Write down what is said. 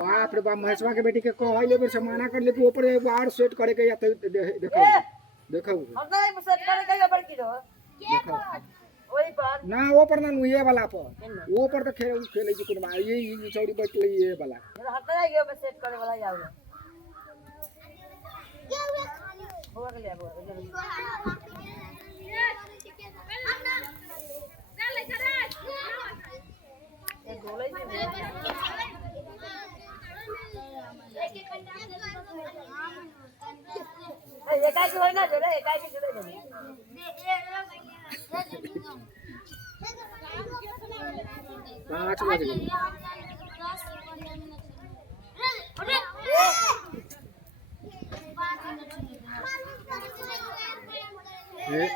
बाप रे बाप महेशवा के बेटी के कहले बेर से मना कर ले कि ऊपर एक बार सेट करे के या देखो देखो हम नहीं सेट करे के बड़की रहो वही पर ना वो पर ना ये वाला पर वो पर तो खेले जी कुन ये चौड़ी बैठ ले ये वाला हटा गयो मैं सेट करे वाला जाऊ बुआ के ले बुआ ये गोले ये काय होय ना जोरे काय की जोरे दे पाँच बज गए